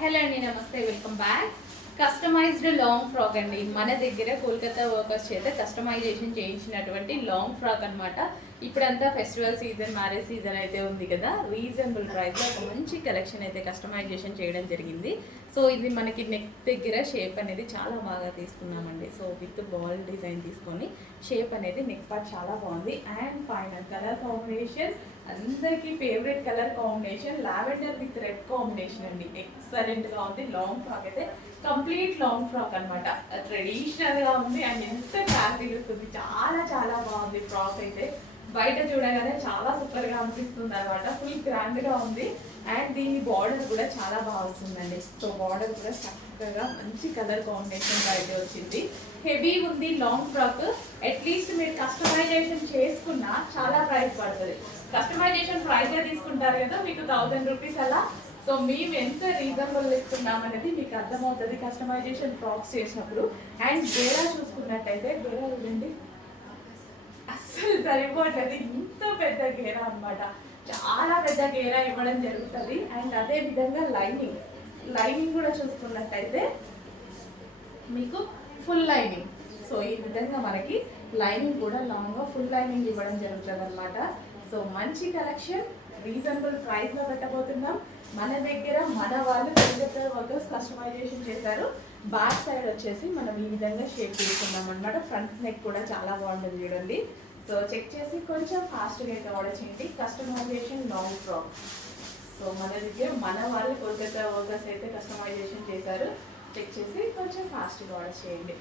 Hello అండి, నమస్తే, welcome back. Customised long frock అండి. మన దగ్గర కోల్కతా వర్కర్స్ చేత కస్టమైజేషన్ చేయించినటువంటి లాంగ్ ఫ్రాక్ అనమాట. ఇప్పుడంతా ఫెస్టివల్ సీజన్, మ్యారేజ్ సీజన్ అయితే ఉంది కదా. రీజనబుల్ ప్రైస్లో ఒక మంచి కలెక్షన్ అయితే కస్టమైజేషన్ చేయడం జరిగింది. సో ఇది మనకి నెక్ దగ్గర షేప్ అనేది చాలా బాగా తీసుకున్నామండి. సో విత్ బాల్ డిజైన్ తీసుకొని షేప్ అనేది నెక్ పార్ట్ చాలా బాగుంది. అండ్ ఫైనల్ కలర్ కాంబినేషన్ అందరికీ favourite colour combination lavender with red combination అండి. ఎక్సలెంట్గా ఉంది. లాంగ్ ఫ్రాక్ అయితే కంప్లీట్ లాంగ్ ఫ్రాక్ అనమాట. ట్రెడిషనల్గా ఉంది అండ్ ఎంత ఫ్యాన్సీ లుక్ ఉంది. చాలా చాలా బాగుంది ఫ్రాక్ అయితే. బయట చూడగానే చాలా సూపర్గా అనిపిస్తుంది అనమాట. ఫుల్ గ్రాండ్గా ఉంది. అండ్ దీని బార్డర్ కూడా చాలా బాగా వస్తుందండి. సో బార్డర్ కూడా చక్కగా మంచి కలర్ కాంబినేషన్ అయితే వచ్చింది. హెవీ ఉంది లాంగ్ ఫ్రాక్. అట్లీస్ట్ మీరు కస్టమైజేషన్ చేసుకున్నా చాలా ప్రైస్ పడుతుంది. కస్టమైజేషన్ ప్రైజే తీసుకుంటారు కదా, మీకు 1000 రూపీస్ అలా. సో మేము ఎంత రీజనబుల్ ఇస్తున్నాం అనేది మీకు అర్థమవుతుంది కస్టమైజేషన్ ఫ్రాక్స్ చేసినప్పుడు. అండ్ గేరా చూసుకున్నట్టయితే గేరా చూడండి, అస్సలు సరిపోతుంది. ఇంత పెద్ద గేరా అనమాట. చాలా పెద్ద గేరా ఇవ్వడం జరుగుతుంది. అండ్ అదే విధంగా లైనింగ్ కూడా చూసుకున్నట్టయితే మీకు ఫుల్ లైనింగ్. సో ఈ విధంగా మనకి లైనింగ్ కూడా లాంగ్గా ఫుల్ లైనింగ్ ఇవ్వడం జరుగుతుంది అనమాట. సో మంచి కలెక్షన్ రీజనబుల్ ప్రైస్లో పెట్టబోతున్నాం. మన దగ్గర మన వాళ్ళు వర్కర్స్ కస్టమైజేషన్ చేశారు. బ్యాక్ సైడ్ వచ్చేసి మనం ఈ విధంగా షేప్ తీసుకున్నాం అనమాట. ఫ్రంట్ నెక్ కూడా చాలా బాగుంటుంది చూడండి. సో చెక్ చేసి కొంచెం ఫాస్ట్గా అయితే ఆర్డర్ చేయండి. Customization long frock. సో మన దగ్గర మన వాళ్ళు కోల్కతా వర్కర్స్ అయితే కస్టమైజేషన్ చేశారు. చెక్ చేసి కొంచెం ఫాస్ట్గా ఆర్డర్ చేయండి.